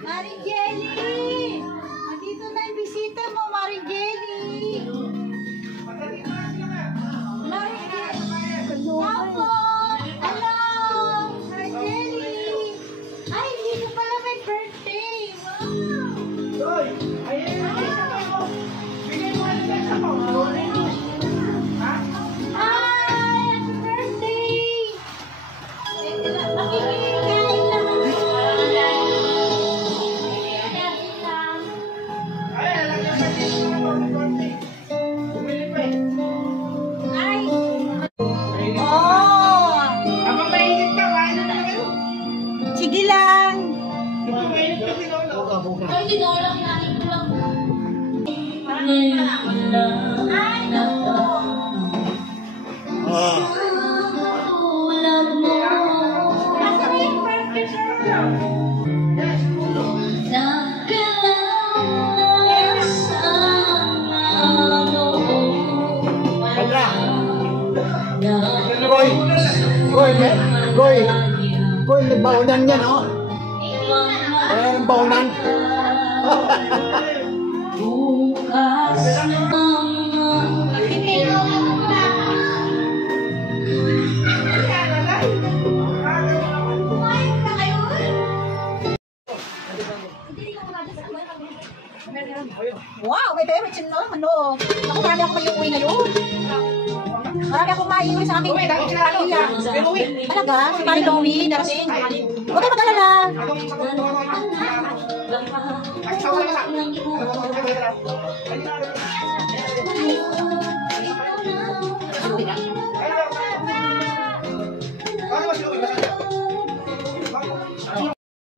Maring Jelly! Nandito na yung bisita mo, Maring Jelly! Maring Jelly! Ako! Hello! Maring Jelly! Ay, hindi ko pala may birthday! Wow! Hoy! Ayun! Bigay mo ang best ako! Ha? Hi! Happy birthday! Makikikain lang ako. Ay, lalagyan pa din yung mga konti. Bumili pa eh. Ay! Oh! Habang mainit pa, kain na lang kayo. Sige lang! Habang mainit pa, tinolo. Ay, tinolo, kinain ko lang. Ay, naku! Asa na yung birthday girl? Sandra! Koy, may baunan yan, oh. Ayan ang baunan. Wow, may beverage na ano. Ako marami ako maiuwi ngayon. Marami akong maiuwi sa aking pamilya. Talaga, si Mari Lowy, darating. Huwag kayo mag-alala.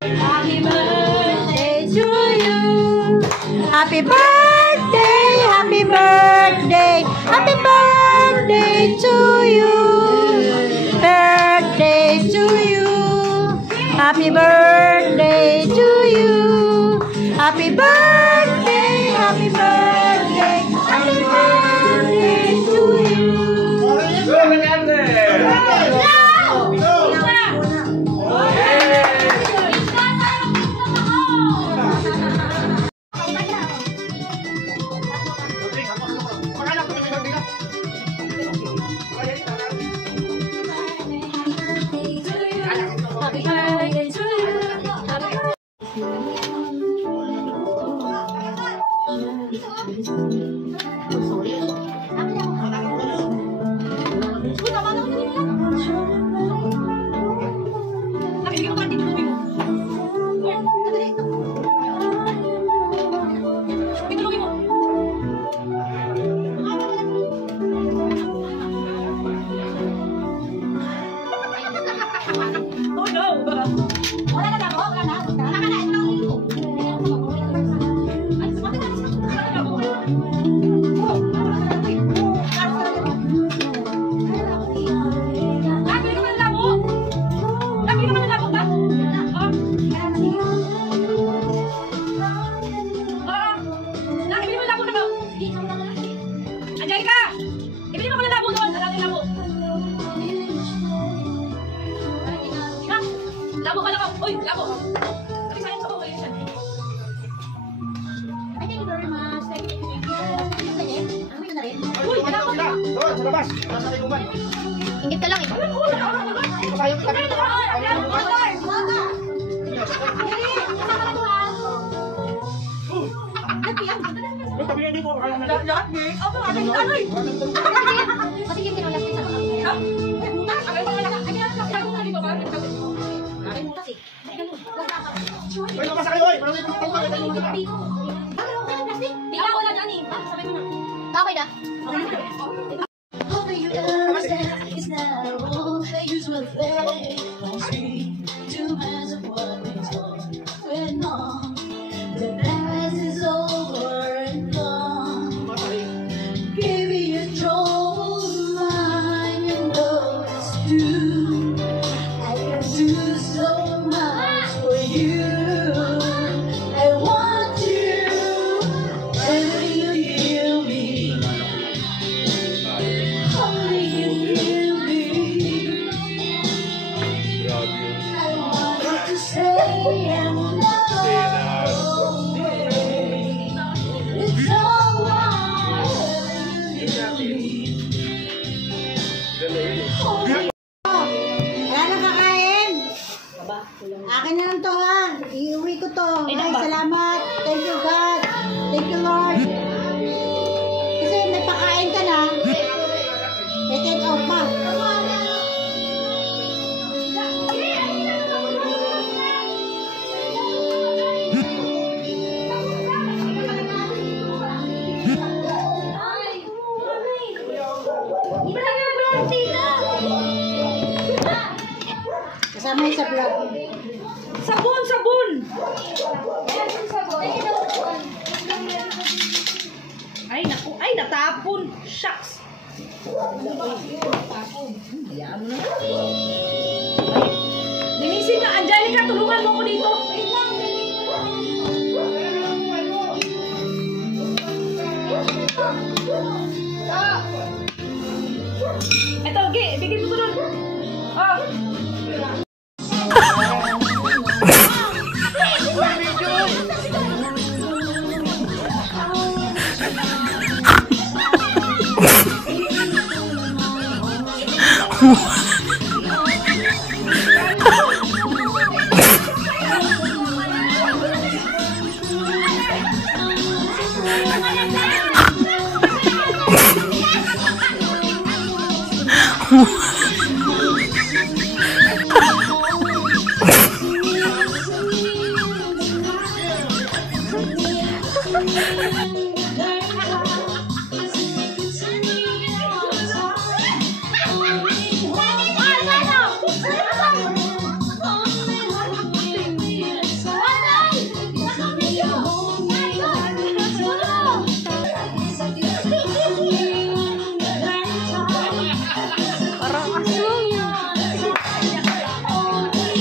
Happy birthday to you. Happy birthday, happy birthday, happy birthday to you. Birthday to you. Happy birthday to you. Happy birthday, happy birthday, happy birthday to you. Ingit ka lang eh. Okay na. Is not a rule they use with their two hands of what is on. We're not. The past is over and gone. Give me your troubles, mine, and those too. I can do so much for you. I want you, and you heal me. Only you heal me. Ay, Ay, naka. salamat. Thank you, God. Thank you, Lord. Kasi may pakain ka na. May take out pa. Kasama yun sa vlog. Sabon, sabon! Ay, naku. Ay, natapon. Shucks. Hayaan mo na. Linisin nga. Angelica, tulungan mo ko dito. Ito, bigay mo ko doon. Oh.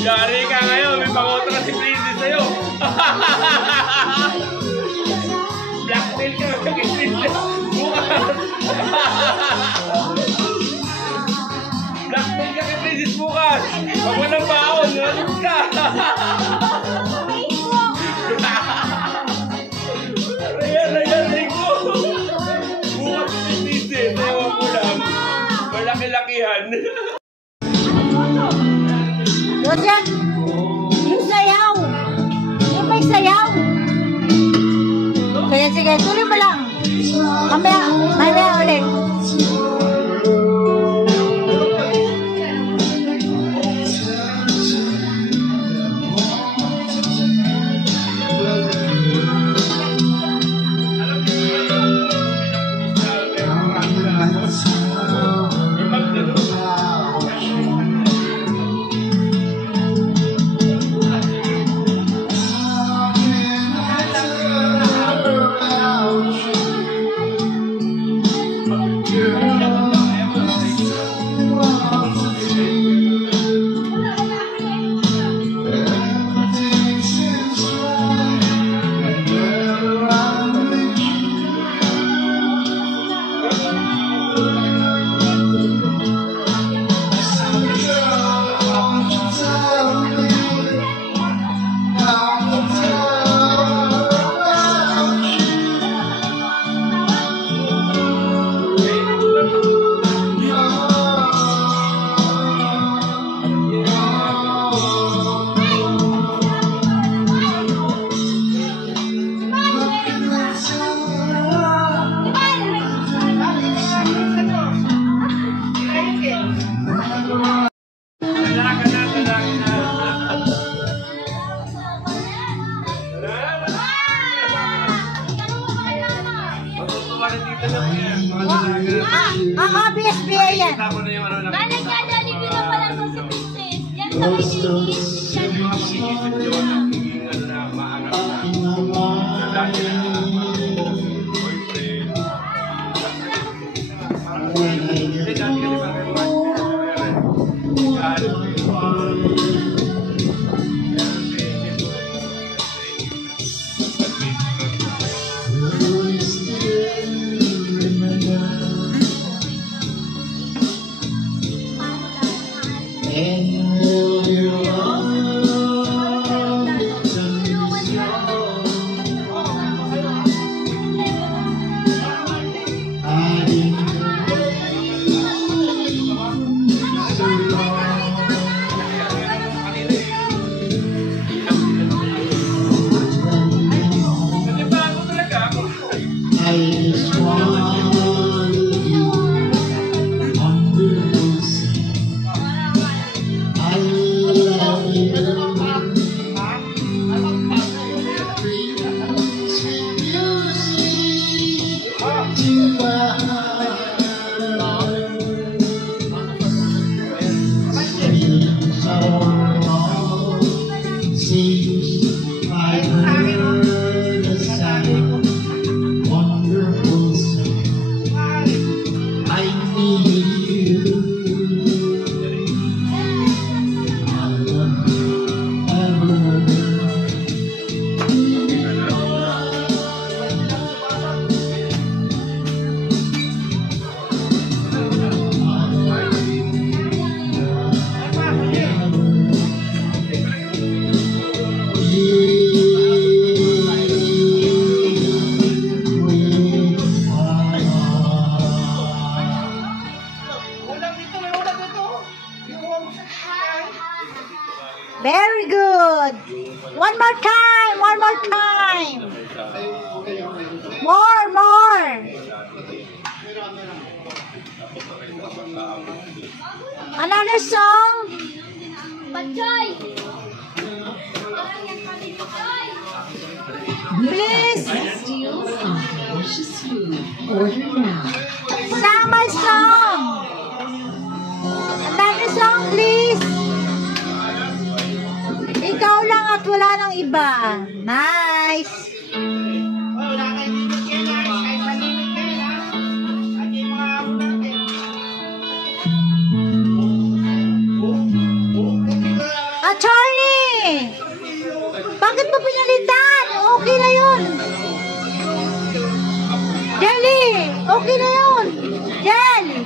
Yari ka ngayon, may pangotra si Princess sa'yo. Blacktail ka kay Princess. Blacktail ka kay Princess bukas. Pag walang baon, nalit ka. Ayan ko. Bukas si Princess, ewan ko lang. Malaki-lakihan. Rosa, yung sayaw. Yung may sayaw. Sige, tuloy mo lang. Mamaya ulit. BSBA yan. Manay ka, dali ko na pala sa Princess. Yan sa Another song? Pachoy! Please. Order now. Sing my song. Another song, please. Ikaw lang at wala nang iba. Nice. Oh, wala kayo limit kayo na. Kahit malimit kayo na. At yung mga ulan kayo. Attorney! Bakit mo pinalitan? Okay na yun. Jelly! Okay na yun. Jelly!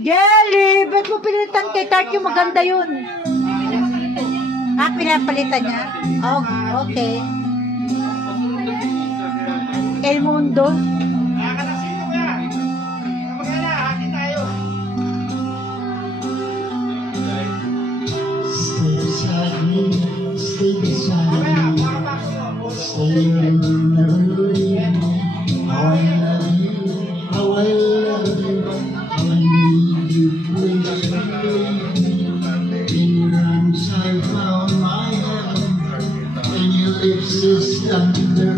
Jelly! Ba't mo pinalitan kay Tart yung maganda yun? Ah, pinapalitan niya? Oh, okay. El Mundo. Nakakalasin ko kaya. Kapag na, hati tayo. Stay beside me. Stay beside Kaya, me. makapasok ko. Stay and never leave me. How I love you. How I love you. How I need you. Please believe me. In your arms I found my heaven. And your lips is thunder.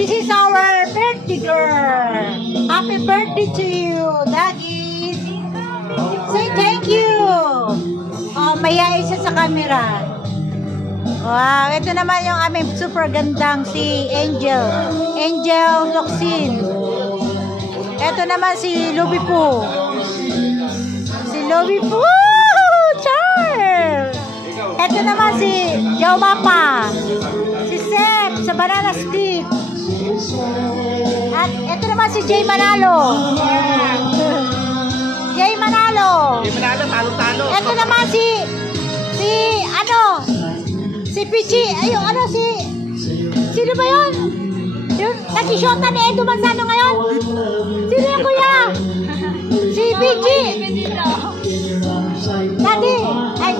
This is our birthday girl. Happy birthday to you, Daggy. Say thank you. Oh, mayayain siya sa camera. Wow, ito naman yung aming super gandang si Angel. Angel Locsin. Ito naman si Luby Poo. Si Luby Poo. Charles. Ito naman si Joe Mapa. Si Sep sa Banana Stick. At ito naman si Jay Manalo. Jay Manalo. Hindi manalo, talo-talo. Ito naman si Pichi. Ayun, sino ba yun? Yung nag-shota ni Edo Manzano ngayon? Sino yung kuya? Si Pichi. Daddy. Ay,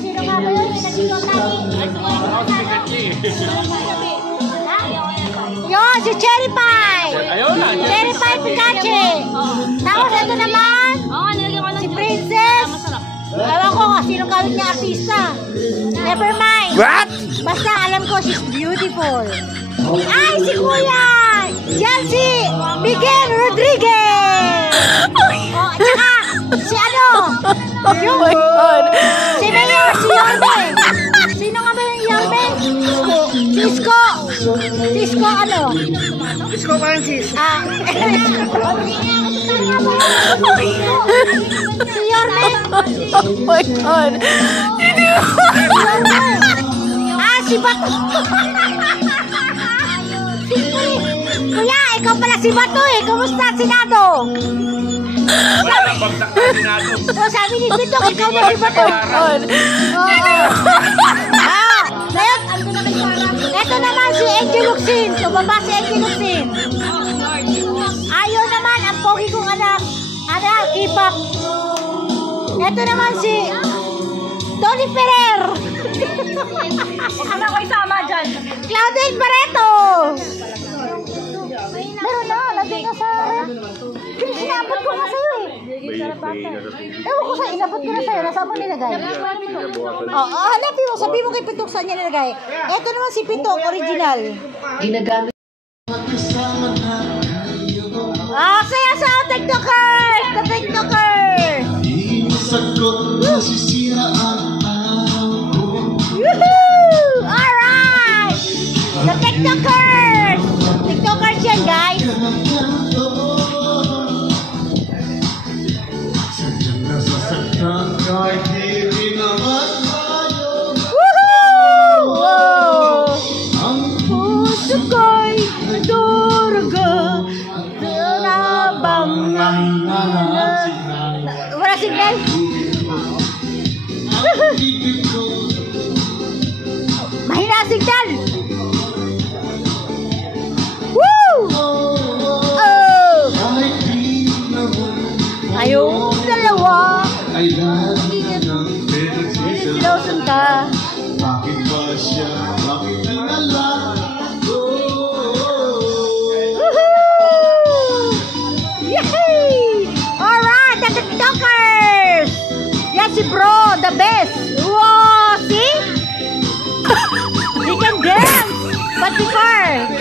sino nga ba yun? Nag-shota ni Edo Manzano? Yun, si Cherry Pie. Cherry Pie Pikachu. Tapos ito naman, si Princess. Ewan ko kung sino kawit niya artista. Never mind. What? Basta alam ko she's beautiful. Ay, si Kuya! Yan si Miguel Rodriguez! Oh, at saka, si ano? Yung, si Mayor, si Yorme. Sino nga ba yung Yorme? Si Isko. Si Isko ano? Isko Francis. Ah, si Yorme. Oh my God. Ah, si Bato. Kuya, ikaw pala si Bato eh. Kumusta, Senado? Sabi ni Pitok, ikaw ba si Bato? Oo. Ah, ngayon, ito naman si Angel Luxin. Tumaba si Angel Luxin. Ayaw naman, ang pogi kong anak. K-pop. Ito naman si Tony Ferrer. Ano ko isama dyan? Claudine Barreto. Meron na, lagyan ka sa... Inabot ko nga sa'yo eh. Ewan ko sa'yo, inabot ko na sa'yo. Nasaan mo nilagay? Oo, hanapin mo. Sabi mo kay Pitok saan niya nilagay. Ito naman si Pitok, original. Ginagamit. Ah, saya sa TikTokers! The TikTokers! Sagot na sisiraan ako. Woohoo! Alright! The TikTokers! TikTokers yan, guys! Sadyang nasasaktan kahit di naman tayo. Woohoo! Wow! Ang Puso ko'y durugo. Nabang wala signal? Mahina signal! Woo! Oh! Ayong dalawa. ay lahat ng Sila si bro, the best. Wow, see? He can dance. But before.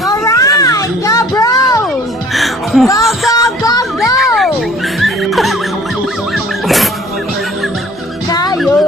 Alright, go bro! Go, go, go, go! Tayo!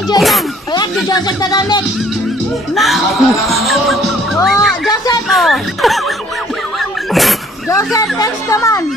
Enjoy lang. Ayan, si Joseph na gamit. Oh, Joseph, oh. Joseph, next naman.